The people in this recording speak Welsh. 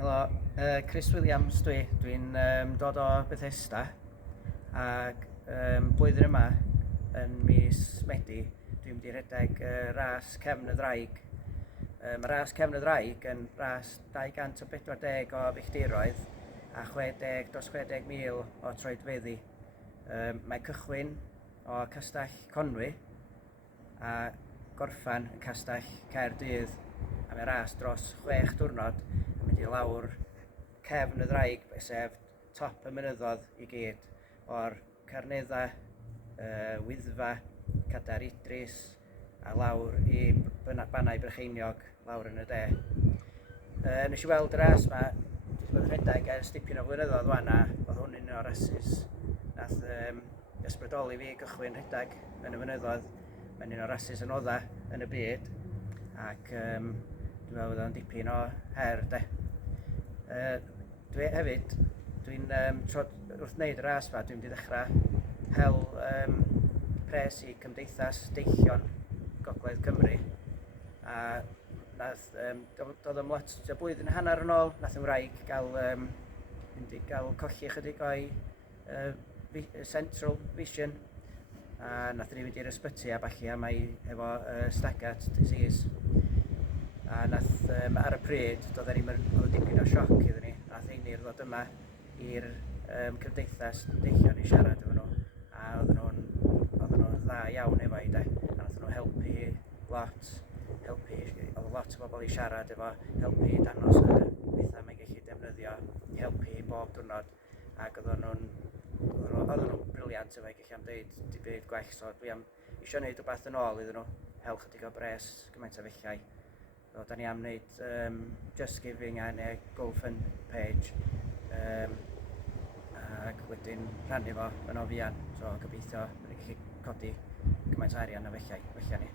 Helo, Chris Williams dwi'n dod o Fethesda ac blwyddyn yma yn mis Medi dwi'n mynd i redeg Ras Cefn y Ddraig. Mae Ras Cefn y Ddraig yn ras 240 o filltiroedd a 60,000 o troedfeddi. Mae cychwyn o castell Gonwy a gorffan y castell Gaerdydd a mae ras dros 6 diwrnod yn mynd i lawr Cefn y Ddraig, sef top y mynyddodd i gyd, o'r Carnedda, Wyddfa, Cadair Idris a lawr i Fannau Brycheiniog lawr yn y de. Nes i weld y ras yma, wedi bod yn rhedeg ers dipyn o flynyddoedd wan a oedd hwn un o'r rasys. Nath ysbrydoli fi gychwyn rhedeg yn y mynyddoedd. Mae'n un o'r rasys anoddaf yn y byd ac dwi'n meddwl bod o'n dipyn o her de. Wrth wneud y ras yma, dwi'n wedi dechrau hel pres i Gymdeithas Deillion Gogledd Cymru a doedd lot blwyddyn hanner yn ôl, nath yn wraig gael colli ychydig o'i central vision a nath ni fynd i'r ysbyty a balli a mae efo stagat disease a nath ar y pryd doedd dipyn o sioc iddyn ni. Nath Einir ddod yma i'r Gymdeithas Deillion i siarad efo nhw a oedden nhw'n dda iawn efo i de a nath nhw helpu lot, oedd lot o bobl i siarad efo, helpu dangos bethau mae'n gallu defnyddio i helpu bob diwrnod ac oedden nhw'n briliant efo i gallu am dweud di byd gwell, so dwi am eisiau gwneud rhywbeth yn ôl iddyn nhw, hel chydig o bres gymaint o fellau. So, da ni am wneud Just Giving a neu GoFund page ac wedyn rhannu fo yn o fuan, so gobeithio bod ni'n gallu codi gymaint o arian o fellau ni.